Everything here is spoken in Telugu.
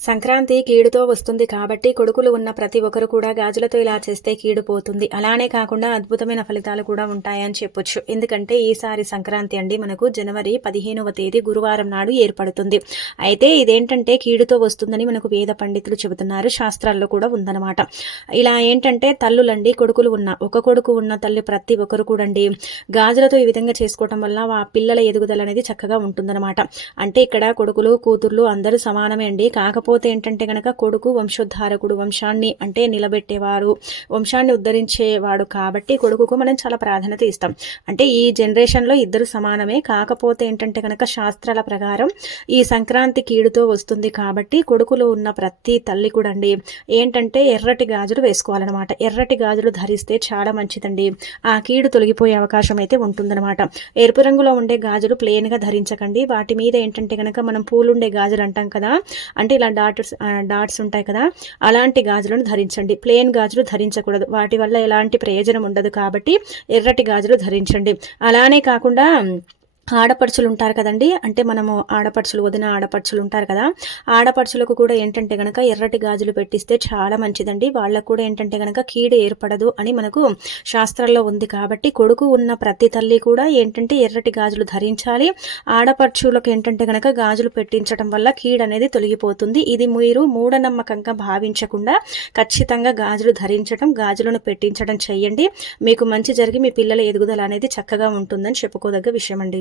సంక్రాంతి కీడుతో వస్తుంది కాబట్టి కొడుకులు ఉన్న ప్రతి ఒక్కరు కూడా గాజులతో ఇలా చేస్తే కీడు పోతుంది. అలానే కాకుండా అద్భుతమైన ఫలితాలు కూడా ఉంటాయని చెప్పొచ్చు. ఎందుకంటే ఈసారి సంక్రాంతి అండి మనకు జనవరి పదిహేనవ తేదీ గురువారం నాడు ఏర్పడుతుంది. అయితే ఇదేంటంటే కీడుతో వస్తుందని మనకు వేద పండితులు చెబుతున్నారు. శాస్త్రాల్లో కూడా ఉందన్నమాట. ఇలా ఏంటంటే తల్లులండి కొడుకులు ఉన్న ఒక కొడుకు ఉన్న తల్లి ప్రతి ఒక్కరు కూడండి గాజులతో ఈ విధంగా చేసుకోవటం వల్ల ఆ పిల్లల ఎదుగుదల అనేది చక్కగా ఉంటుందన్నమాట. అంటే ఇక్కడ కొడుకులు కూతుర్లు అందరూ సమానమే అండి. కాకపోతే కాకపోతే ఏంటంటే కనుక కొడుకు వంశోద్ధారకుడు వంశాన్ని అంటే నిలబెట్టేవారు వంశాన్ని ఉద్ధరించేవాడు కాబట్టి కొడుకుకు మనం చాలా ప్రాధాన్యత ఇస్తాం. అంటే ఈ జనరేషన్లో ఇద్దరు సమానమే. కాకపోతే ఏంటంటే కనుక శాస్త్రాల ప్రకారం ఈ సంక్రాంతి కీడుతో వస్తుంది కాబట్టి కొడుకులు ఉన్న ప్రతి తల్లి కూడా అండి ఏంటంటే ఎర్రటి గాజులు వేసుకోవాలన్నమాట. ఎర్రటి గాజులు ధరిస్తే చాలా మంచిదండి. ఆ కీడు తొలగిపోయే అవకాశం అయితే ఉంటుందన్నమాట. ఎరుపు రంగులో ఉండే గాజులు ప్లెయిన్గా ధరించకండి. వాటి మీద ఏంటంటే కనుక మనం పూలుండే గాజులు అంటాం కదా. అంటే ఇలా డాట్స్ డాట్స్ ఉంటాయి కదా అలాంటి గాజులను ధరించండి. ప్లేన్ గాజులు ధరించకూడదు. వాటి వల్ల ఎలాంటి ప్రయోజనం ఉండదు కాబట్టి ఎర్రటి గాజులు ధరించండి. అలానే కాకుండా ఆడపడుచులు ఉంటారు కదండి. అంటే మనము ఆడపడుచులు వదిన ఆడపడుచులు ఉంటారు కదా. ఆడపడుచులకు కూడా ఏంటంటే కనుక ఎర్రటి గాజులు పెట్టిస్తే చాలా మంచిదండి. వాళ్ళకు కూడా ఏంటంటే కనుక కీడు ఏర్పడదు అని మనకు శాస్త్రాల్లో ఉంది కాబట్టి కొడుకు ఉన్న ప్రతి తల్లి కూడా ఏంటంటే ఎర్రటి గాజులు ధరించాలి. ఆడపడుచులకు ఏంటంటే కనుక గాజులు పెట్టించడం వల్ల కీడు అనేది తొలగిపోతుంది. ఇది మీరు మూఢనమ్మకంగా భావించకుండా ఖచ్చితంగా గాజులు ధరించడం గాజులను పెట్టించడం చేయండి. మీకు మంచి జరిగి మీ పిల్లల ఎదుగుదల అనేది చక్కగా ఉంటుందని చెప్పుకోదగ్గ విషయం అండి